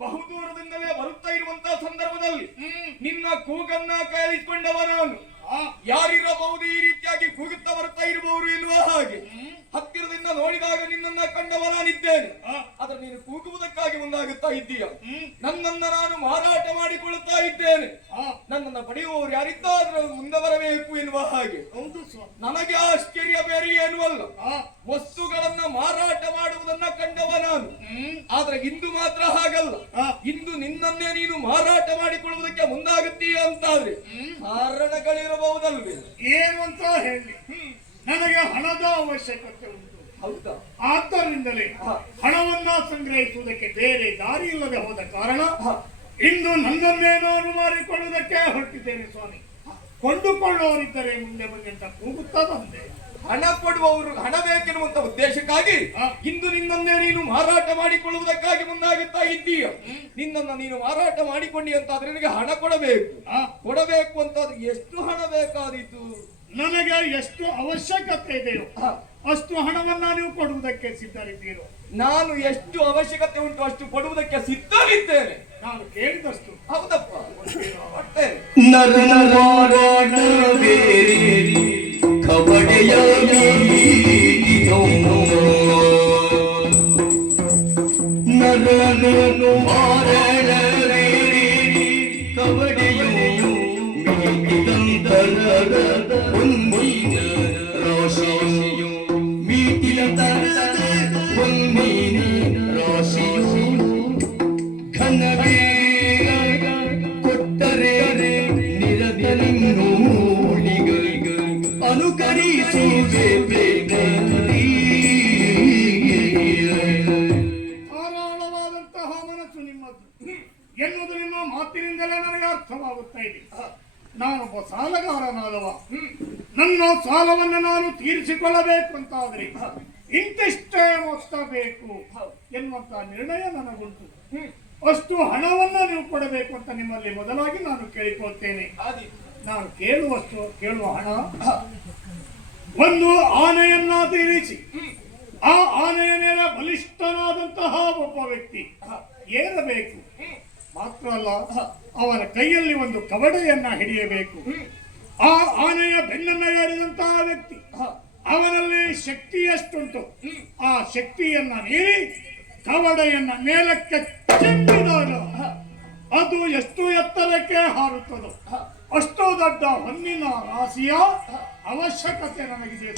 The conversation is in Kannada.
ಬಹುದೂರದಿಂದಲೇ ಬರುತ್ತಾ ಇರುವಂತಹ ಸಂದರ್ಭದಲ್ಲಿ ನಿನ್ನ ಕೂಗನ್ನ ಕೇಳಿಸಿಕೊಂಡವ ನಾನು. ಯಾರಿರಬಹುದು ಈ ರೀತಿಯಾಗಿ ಕೂಗುತ್ತಾ ಬರ್ತಾ ಇರಬಹುದು ಎನ್ನುವ ಹಾಗೆ ಹತ್ತಿರದಿಂದ ನೋಡಿದಾಗ ನಿನ್ನನ್ನ ಕಂಡವ ನಾನಿದ್ದೇನೆ. ಆದ್ರೆ ನೀನು ಕೂಗುವುದಕ್ಕಾಗಿ ಮುಂದಾಗುತ್ತಾ ಇದ್ದೀಯ. ನನ್ನನ್ನ ನಾನು ಮಾರಾಟ ಮಾಡಿಕೊಳ್ಳುತ್ತಾ ಇದ್ದೇನೆ. ನನ್ನನ್ನ ಪಡೆಯುವವರು ಯಾರಿದ್ದಾದ್ರೂ ಮುಂದೆ ಬರಬೇಕು ಎನ್ನುವ ಹಾಗೆ. ನನಗೆ ಆಶ್ಚರ್ಯ ಬೇರೆ ಎನ್ನುವಲ್ಲ, ವಸ್ತುಗಳನ್ನ ಮಾರಾಟ ಮಾಡುವುದನ್ನ ಕಂಡವ ನಾನು. ಆದ್ರೆ ಇಂದು ಮಾತ್ರ ಹಾಗಲ್ಲ. ಇಂದು ನಿನ್ನನ್ನೇ ನೀನು ಮಾರಾಟ ಮಾಡಿಕೊಳ್ಳುವುದಕ್ಕೆ ಮುಂದಾಗುತ್ತೀಯ ಅಂತಾದ್ರೆ ಕಾರಣಗಳಿರಬಹುದಲ್ವೇ? ಏನು ಅಂತ ಹೇಳಿ, ನನಗೆ ಹಣದ ಅವಶ್ಯಕತೆ ಉಂಟು. ಹೌದಾ? ಆದ್ದರಿಂದಲೇ ಹಣವನ್ನ ಸಂಗ್ರಹಿಸುವುದಕ್ಕೆ ಬೇರೆ ದಾರಿ ಇಲ್ಲದೆ ಹೋದ ಕಾರಣ ಇಂದು ನನ್ನನ್ನೇ ನಾನು ಮಾರಿಕೊಳ್ಳುವುದಕ್ಕೆ ಹೊರಟಿದ್ದೇನೆ ಸ್ವಾಮಿ. ಕೊಂಡುಕೊಳ್ಳುವವರಿದ್ದರೆ ಮುಂದೆ ಬಂದೆ ಅಂತ ಕೂಗುತ್ತಾ ಬಂದೆ. ಹಣ ಕೊಡುವವರು ಹಣ ಬೇಕೆನ್ನುವಂತ ಉದ್ದೇಶಕ್ಕಾಗಿ ಇಂದು ನಿನ್ನನ್ನೇ ನೀನು ಮಾರಾಟ ಮಾಡಿಕೊಳ್ಳುವುದಕ್ಕಾಗಿ ಮುಂದಾಗುತ್ತಾ ಇದ್ದೀಯ. ನಿನ್ನನ್ನ ನೀನು ಮಾರಾಟ ಮಾಡಿಕೊಂಡಿ ಅಂತಾದ್ರೆ ನಿನಗೆ ಹಣ ಕೊಡಬೇಕು ಅಂತಾದ್ರೆ ಎಷ್ಟು ಹಣ ಬೇಕಾದೀತು? ನನಗೆ ಎಷ್ಟು ಅವಶ್ಯಕತೆ ಇದೆಯೋ ಅಷ್ಟು ಹಣವನ್ನ ನೀವು ಕೊಡುವುದಕ್ಕೆ ಸಿದ್ಧರಿದ್ದೀರೋ? ನಾನು ಎಷ್ಟು ಅವಶ್ಯಕತೆ ಉಂಟು ಅಷ್ಟು ಕೊಡುವುದಕ್ಕೆ ಸಿದ್ಧರಿದ್ದೇನೆ. ನಾನು ಕೇಳಿದಷ್ಟು. ಹೌದಪ್ಪ, ಧಾರಾಳವಾದಂತಹ ಮನಸ್ಸು ನಿಮ್ಮದು ಎನ್ನುವುದು ನಿಮ್ಮ ಮಾತಿನಿಂದಲೇ ನನಗೆ ಅರ್ಥವಾಗುತ್ತಾ ಇದೆ. ನಾನೊಬ್ಬ ಸಾಲಗಾರನಾದವ. ನನ್ನ ಸಾಲವನ್ನು ನಾನು ತೀರಿಸಿಕೊಳ್ಳಬೇಕು ಅಂತಾದ್ರೆ ಇಂತಿಷ್ಟೇ ಮೊತ್ತ ಬೇಕು ಎನ್ನುವಂತಹ ನಿರ್ಣಯ ನನಗುಂಟು. ಅಷ್ಟು ಹಣವನ್ನ ನೀವು ಕೊಡಬೇಕು ಅಂತ ನಿಮ್ಮಲ್ಲಿ ಮೊದಲಾಗಿ ನಾನು ಕೇಳಿಕೊಳ್ತೇನೆ. ನಾನು ಕೇಳುವ ಹಣ ಒಂದು ಆನೆಯನ್ನ ತೀರಿಸಿ ಆ ಆನೆಯ ಮೇಲೆ ಬಲಿಷ್ಠನಾದಂತಹ ಒಬ್ಬ ವ್ಯಕ್ತಿ ಏರಬೇಕು. ಮಾತ್ರ ಅಲ್ಲ, ಅವನ ಕೈಯಲ್ಲಿ ಒಂದು ಕವಡೆಯನ್ನ ಹಿಡಿಯಬೇಕು. ಆ ಆನೆಯ ಬೆನ್ನನ್ನ ಏರಿದಂತಹ ವ್ಯಕ್ತಿ ಅವನಲ್ಲಿ ಶಕ್ತಿ ಎಷ್ಟುಂಟು ಆ ಶಕ್ತಿಯನ್ನ ಮೀರಿ ಕವಡೆಯನ್ನ ಮೇಲಕ್ಕೆ ಚೆಂದಿದಾಗ ಅದು ಎಷ್ಟು ಎತ್ತರಕ್ಕೆ ಹಾರುತ್ತದೋ ಅಷ್ಟು ದೊಡ್ಡ ಹೊನ್ನಿನ ರಾಶಿಯ ಅವಶ್ಯಕತೆ ನನಗಿದೆ.